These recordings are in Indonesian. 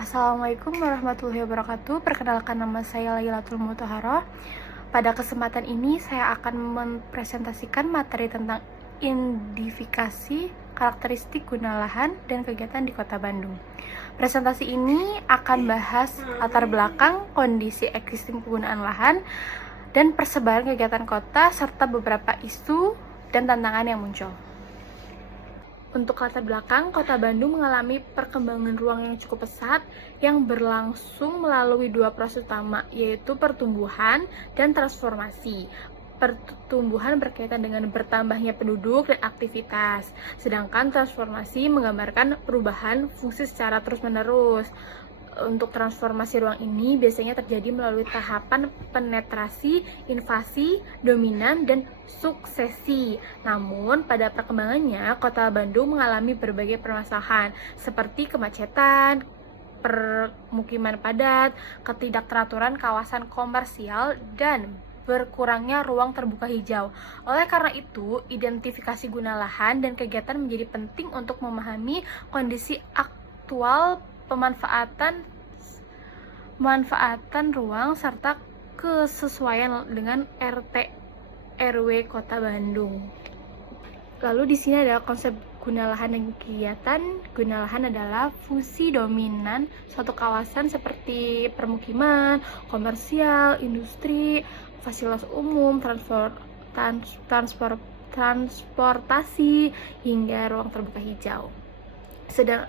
Assalamualaikum warahmatullahi wabarakatuh. Perkenalkan, nama saya Lailatul Mutahharoh. Pada kesempatan ini saya akan mempresentasikan materi tentang identifikasi karakteristik guna lahan dan kegiatan di Kota Bandung. Presentasi ini akan bahas latar belakang, kondisi existing penggunaan lahan, dan persebaran kegiatan kota serta beberapa isu dan tantangan yang muncul. Untuk latar belakang, Kota Bandung mengalami perkembangan ruang yang cukup pesat yang berlangsung melalui dua proses utama, yaitu pertumbuhan dan transformasi. Pertumbuhan berkaitan dengan bertambahnya penduduk dan aktivitas, sedangkan transformasi menggambarkan perubahan fungsi secara terus-menerus. Untuk transformasi ruang ini biasanya terjadi melalui tahapan penetrasi, invasi, dominan, dan suksesi. Namun, pada perkembangannya, Kota Bandung mengalami berbagai permasalahan seperti kemacetan, permukiman padat, ketidakteraturan kawasan komersial, dan berkurangnya ruang terbuka hijau. Oleh karena itu, identifikasi guna lahan dan kegiatan menjadi penting untuk memahami kondisi aktual pemanfaatan ruang serta kesesuaian dengan RT RW Kota Bandung. Lalu di sini ada konsep guna lahan dan kegiatan. Guna lahan adalah fungsi dominan suatu kawasan seperti permukiman, komersial, industri, fasilitas umum, transportasi, hingga ruang terbuka hijau.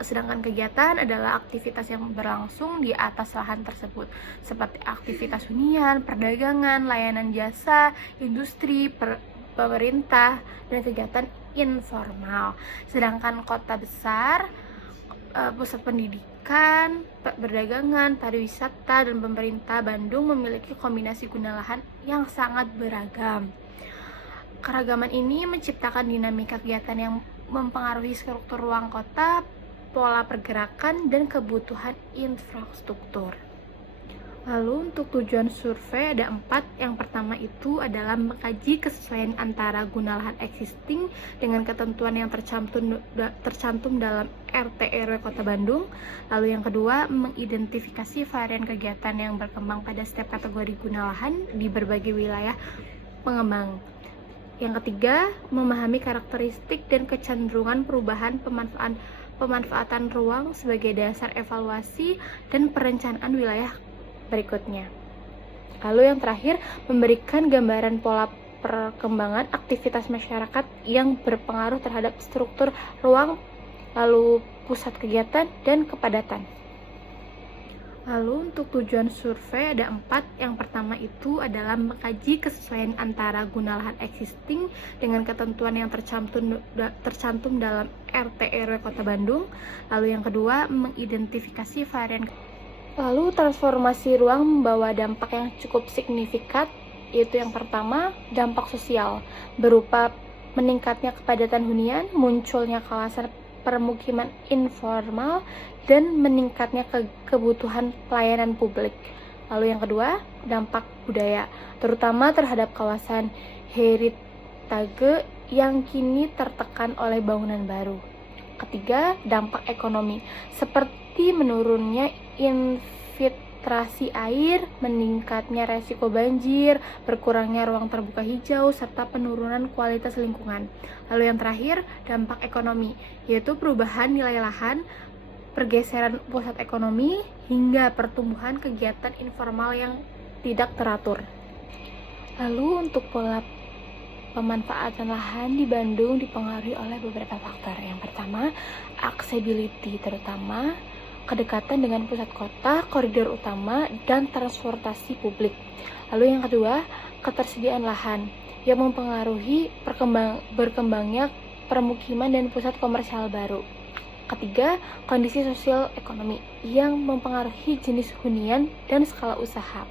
Sedangkan kegiatan adalah aktivitas yang berlangsung di atas lahan tersebut, seperti aktivitas hunian, perdagangan, layanan jasa, industri, pemerintah, dan kegiatan informal. Sedangkan kota besar, pusat pendidikan, perdagangan, pariwisata, dan pemerintah Bandung memiliki kombinasi guna lahan yang sangat beragam. Keragaman ini menciptakan dinamika kegiatan yang mempengaruhi struktur ruang kota, pola pergerakan, dan kebutuhan infrastruktur. Lalu untuk tujuan survei ada 4. Yang pertama itu adalah mengkaji kesesuaian antara guna lahan existing dengan ketentuan yang tercantum dalam RT RW Kota Bandung. Lalu yang kedua, mengidentifikasi varian kegiatan yang berkembang pada setiap kategori guna lahan di berbagai wilayah pengembang. Yang ketiga, memahami karakteristik dan kecenderungan perubahan pemanfaatan ruang sebagai dasar evaluasi dan perencanaan wilayah berikutnya. Lalu yang terakhir, memberikan gambaran pola perkembangan aktivitas masyarakat yang berpengaruh terhadap struktur ruang, lalu pusat kegiatan dan kepadatan. Lalu untuk tujuan survei ada 4. Yang pertama itu adalah mengkaji kesesuaian antara guna lahan existing dengan ketentuan yang tercantum dalam RT RW Kota Bandung. Lalu yang kedua, mengidentifikasi varian. Lalu transformasi ruang membawa dampak yang cukup signifikan, yaitu yang pertama, dampak sosial berupa meningkatnya kepadatan hunian, munculnya kawasan permukiman informal, dan meningkatnya kebutuhan pelayanan publik. Lalu yang kedua, dampak budaya, terutama terhadap kawasan heritage yang kini tertekan oleh bangunan baru. Ketiga, dampak ekonomi, seperti menurunnya infiltrasi air, meningkatnya resiko banjir, berkurangnya ruang terbuka hijau, serta penurunan kualitas lingkungan. Lalu yang terakhir, dampak ekonomi, yaitu perubahan nilai lahan, pergeseran pusat ekonomi, hingga pertumbuhan kegiatan informal yang tidak teratur. Lalu untuk pola pemanfaatan lahan di Bandung dipengaruhi oleh beberapa faktor. Yang pertama, accessibility, terutama kedekatan dengan pusat kota, koridor utama, dan transportasi publik. Lalu yang kedua, ketersediaan lahan yang mempengaruhi berkembangnya permukiman dan pusat komersial baru. Ketiga, kondisi sosial ekonomi yang mempengaruhi jenis hunian dan skala usaha.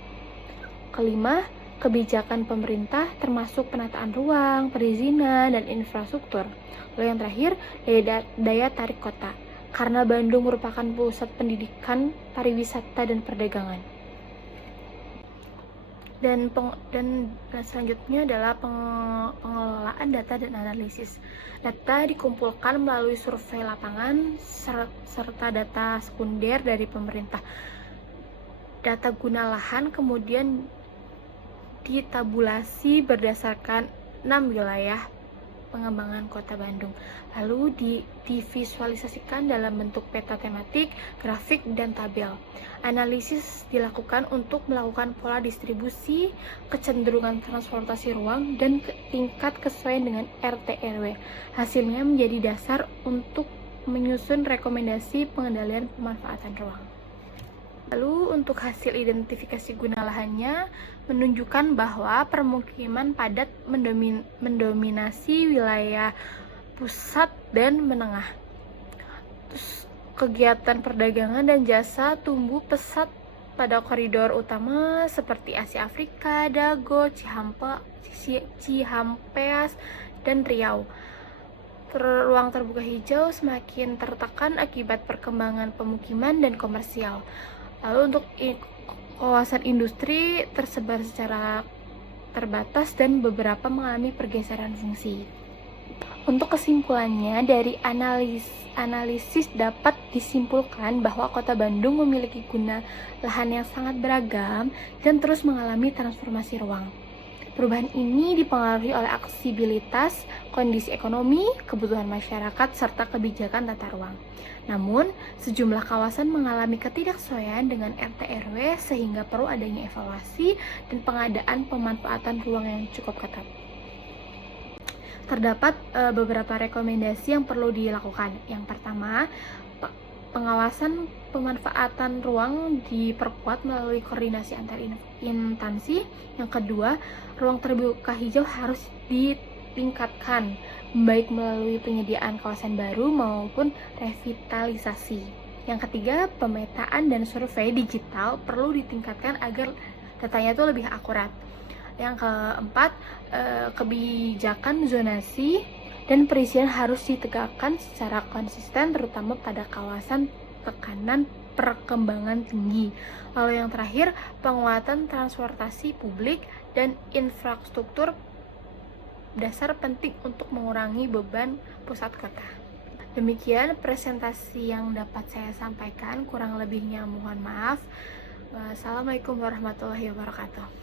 Kelima, kebijakan pemerintah termasuk penataan ruang, perizinan, dan infrastruktur. Lalu yang terakhir, daya tarik kota, karena Bandung merupakan pusat pendidikan, pariwisata, dan perdagangan. Dan selanjutnya adalah pengelolaan data dan analisis. Data dikumpulkan melalui survei lapangan serta data sekunder dari pemerintah. Data guna lahan kemudian ditabulasi berdasarkan 6 wilayah pengembangan Kota Bandung, lalu divisualisasikan dalam bentuk peta tematik, grafik, dan tabel. Analisis dilakukan untuk melakukan pola distribusi, kecenderungan transportasi ruang, dan tingkat kesesuaian dengan RT RW. Hasilnya menjadi dasar untuk menyusun rekomendasi pengendalian pemanfaatan ruang. Lalu untuk hasil identifikasi guna lahannya menunjukkan bahwa permukiman padat mendominasi wilayah pusat dan menengah. Terus kegiatan perdagangan dan jasa tumbuh pesat pada koridor utama seperti Asia Afrika, Dago, Cihampeas, dan Riau. Ruang terbuka hijau semakin tertekan akibat perkembangan pemukiman dan komersial. Lalu untuk kawasan industri tersebar secara terbatas dan beberapa mengalami pergeseran fungsi. Untuk kesimpulannya, dari analisis dapat disimpulkan bahwa Kota Bandung memiliki guna lahan yang sangat beragam dan terus mengalami transformasi ruang. Perubahan ini dipengaruhi oleh aksesibilitas, kondisi ekonomi, kebutuhan masyarakat, serta kebijakan tata ruang. Namun, sejumlah kawasan mengalami ketidaksesuaian dengan RT RW sehingga perlu adanya evaluasi dan pengadaan pemanfaatan ruang yang cukup ketat. Terdapat beberapa rekomendasi yang perlu dilakukan. Yang pertama, pengawasan pemanfaatan ruang diperkuat melalui koordinasi antar instansi. Yang kedua, ruang terbuka hijau harus ditingkatkan, baik melalui penyediaan kawasan baru maupun revitalisasi. Yang ketiga, pemetaan dan survei digital perlu ditingkatkan agar datanya itu lebih akurat. Yang keempat, kebijakan zonasi dan perizinan harus ditegakkan secara konsisten, terutama pada kawasan tekanan perkembangan tinggi. Lalu yang terakhir, penguatan transportasi publik dan infrastruktur dasar penting untuk mengurangi beban pusat kota. Demikian presentasi yang dapat saya sampaikan, kurang lebihnya mohon maaf. Wassalamualaikum warahmatullahi wabarakatuh.